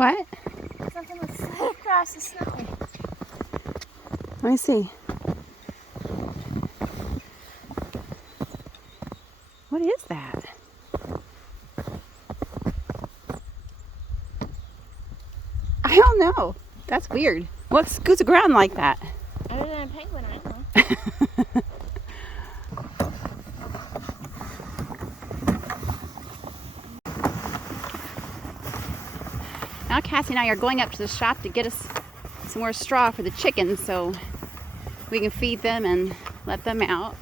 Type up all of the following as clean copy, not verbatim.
What? Something was slid across the snow. Let me see. What is that? I don't know. That's weird. What scoots around like that? Other than a penguin, I don't know. Now Cassie and I are going up to the shop to get us some more straw for the chickens so we can feed them and let them out.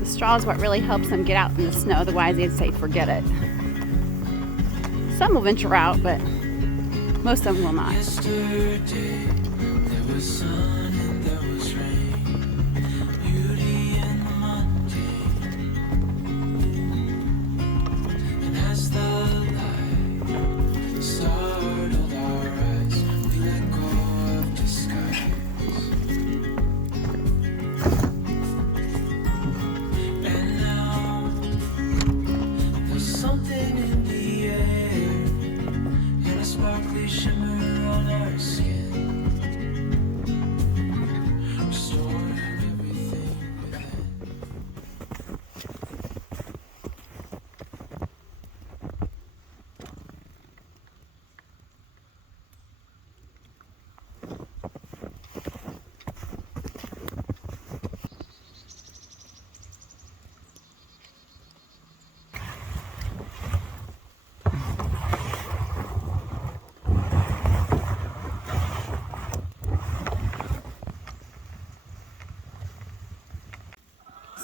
The straw is what really helps them get out in the snow, otherwise they'd say forget it. Some will venture out, but most of them will not. Yesterday, there was sun and there was rain, beauty in the mundane. And as the light startled our eyes, we let go of disguise. And now there's something in the air, and a sparkly shimmer on our skin, restoring everything within.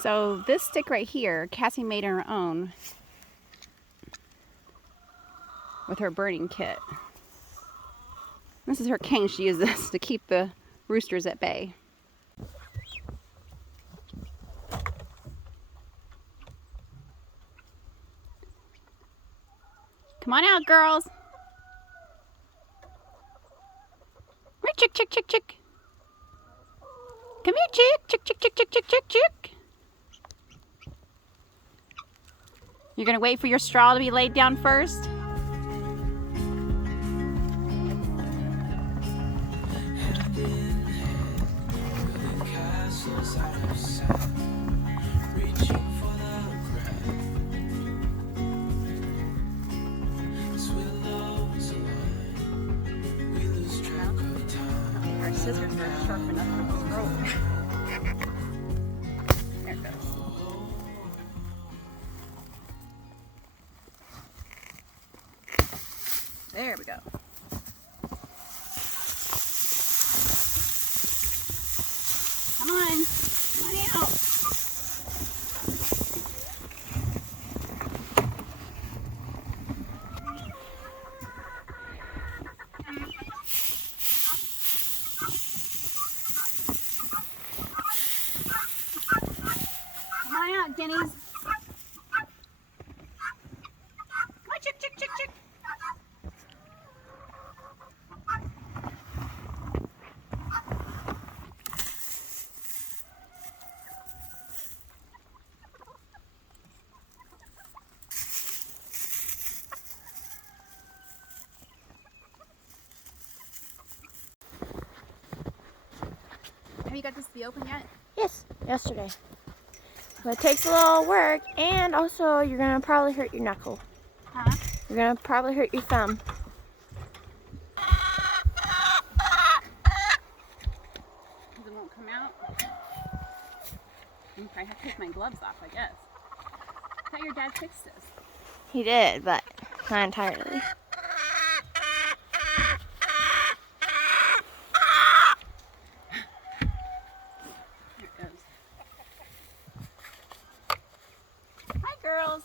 So this stick right here, Cassie made her own with her burning kit. This is her cane. She uses this to keep the roosters at bay. Come on out, girls. Come here, chick, chick, chick, chick. Come here, chick, chick, chick, chick, chick, chick, chick, chick. You're gonna wait for your straw to be laid down first? Hand in hand, building castles out of sand, reaching for the ground. As willows align, we lose track of time. Our scissors are sharp enough for the scroll. There it goes. There we go. Come on. Come on out. Come on out, guineas. Come on, chick, chick, chick, chick. Have you got this to be open yet? Yes, yesterday. But it takes a little work, and also you're gonna probably hurt your knuckle. Huh? You're gonna probably hurt your thumb. It won't come out. I probably have to take my gloves off, I guess. I thought your dad fixed this. He did, but not entirely. There it goes. Hi, girls.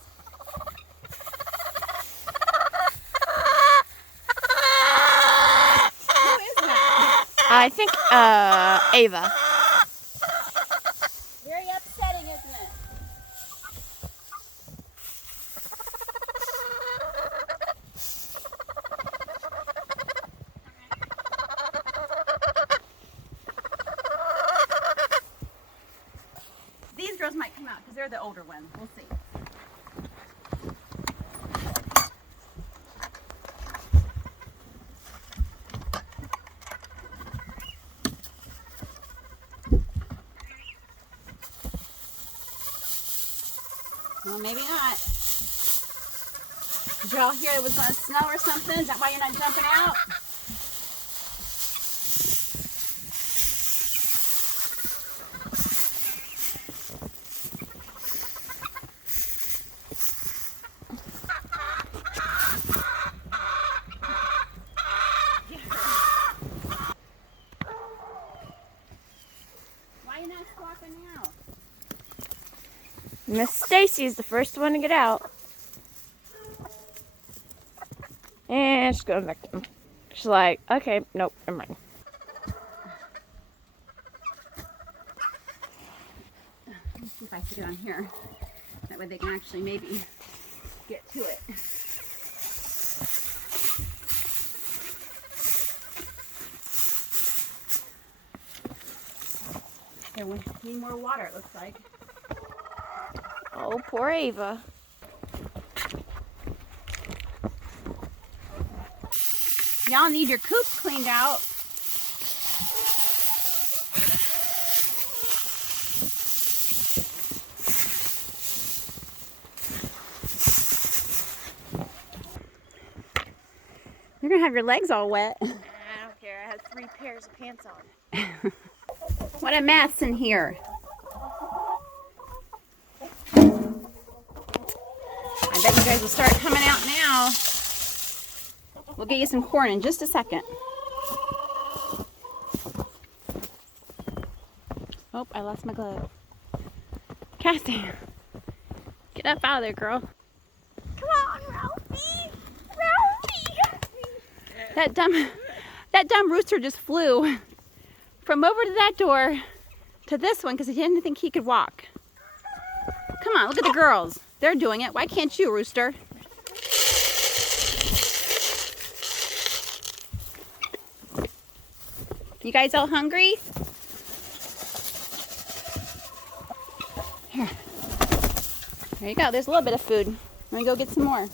Who is that? I think, Ava. Very upsetting, isn't it? These girls might come out because they're the older ones. We'll see. Well, maybe not. Did y'all hear it was going to snow or something? Is that why you're not jumping out? Why are you not squawking now? Miss Stacy's the first one to get out. And she's going back to him. She's like, okay, nope, never mind. Let's see if I can get on here. That way they can actually maybe get to it. Okay, we need more water, it looks like. Oh, poor Ava. Y'all need your coops cleaned out. You're gonna have your legs all wet. I don't care. I had 3 pairs of pants on. What a mess in here. I bet you guys will start coming out now. We'll get you some corn in just a second. Oh, I lost my glove. Cassie, get up out of there, girl. Come on, Ralphie! Ralphie! That dumb rooster just flew from over to that door to this one because he didn't think he could walk. Come on, look at the girls. They're doing it. Why can't you, rooster? You guys all hungry? Here. There you go. There's a little bit of food. I'm going to go get some more.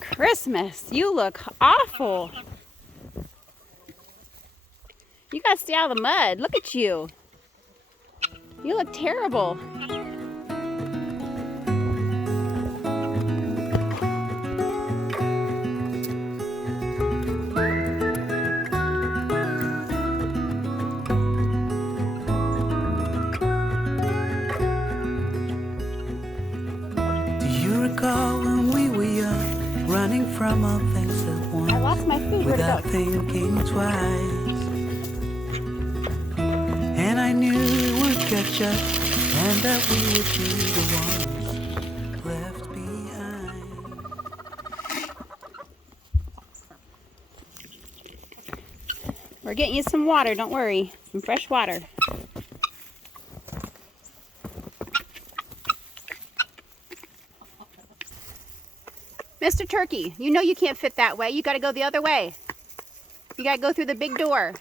Christmas, you look awful. You got to stay out of the mud. Look at you. You look terrible. When we were young, running from all things at once, I lost my food. Where'd it without go? thinking twice. And I knew it would catch up, and that we would be the ones left behind. We're getting you some water, don't worry. Some fresh water. Mr. Turkey, you know you can't fit that way. You got to go the other way. You got to go through the big door.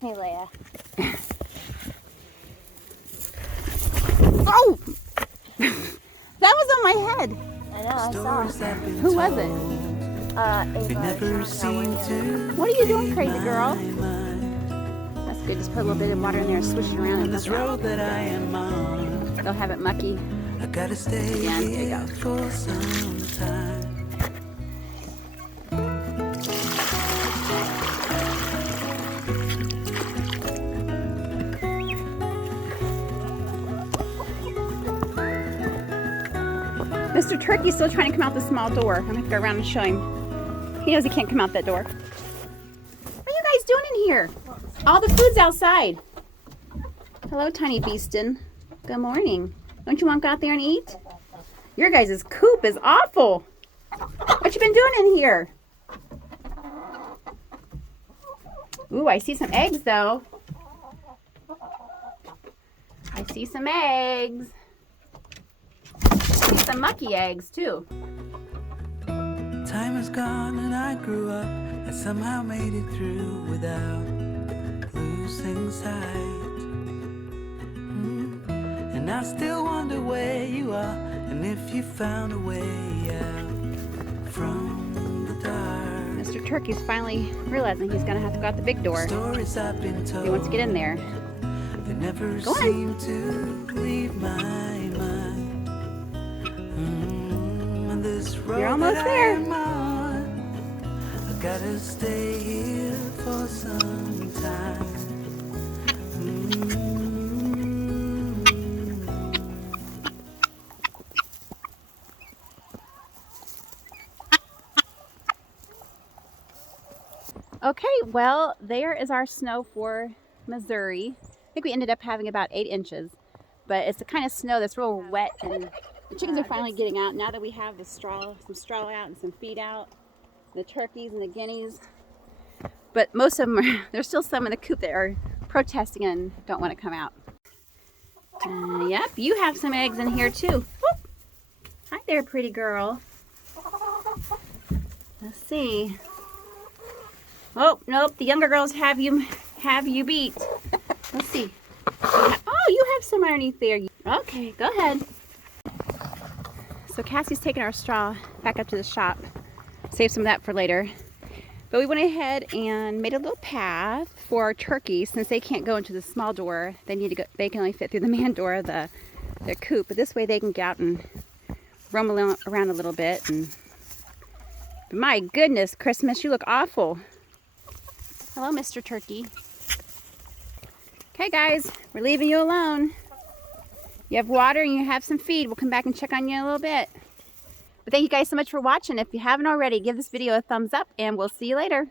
Hey, Leia. Oh! That was on my head. I know, I saw it. Who was it? It never Ava. seemed to What are you doing, crazy my girl? mind. That's good. Just put a little bit of water in there and swish it around. On And this road that I am on, they'll have it mucky. I gotta stay Yeah, there you here go. for some time. Mr. Turkey's still trying to come out the small door. I'm going to go around and show him. He knows he can't come out that door. What are you guys doing in here? All the food's outside. Hello, tiny beastin. Good morning. Don't you want to go out there and eat? Your guys' coop is awful. What you been doing in here? Ooh, I see some eggs, though. I see some eggs. Some mucky eggs too. Time has gone and I grew up. I somehow made it through without losing sight. And I still wonder where you are, and if you found a way out from the dark. Mr. Mr. Turkey's finally realizing he's gonna have to go out the big door. Stories I've been He wants to get in there. They never Go on. seem to leave my mind. This road You're almost that there. I'm on, I gotta stay here for some time. Okay, well, there is our snow for Missouri. I think we ended up having about 8 inches, but it's the kind of snow that's real wet, and the chickens are finally getting out now that we have the straw, some straw out and some feed out, the turkeys and the guineas. But most of them are, there's still some in the coop that are protesting and don't want to come out. Yep, you have some eggs in here too. Whoop. Hi there, pretty girl. Let's see. Oh, nope, the younger girls have you beat. Let's see. Oh, you have some underneath there. Okay, go ahead. So Cassie's taking our straw back up to the shop. Save some of that for later. But we went ahead and made a little path for our turkeys. Since they can't go into the small door, they need to go. They can only fit through the man door of their coop. But this way they can get out and roam around a little bit. And but my goodness, Christmas, you look awful. Hello, Mr. Turkey. Okay, guys, we're leaving you alone. You have water and you have some feed. We'll come back and check on you in a little bit. But thank you guys so much for watching. If you haven't already, give this video a thumbs up and we'll see you later.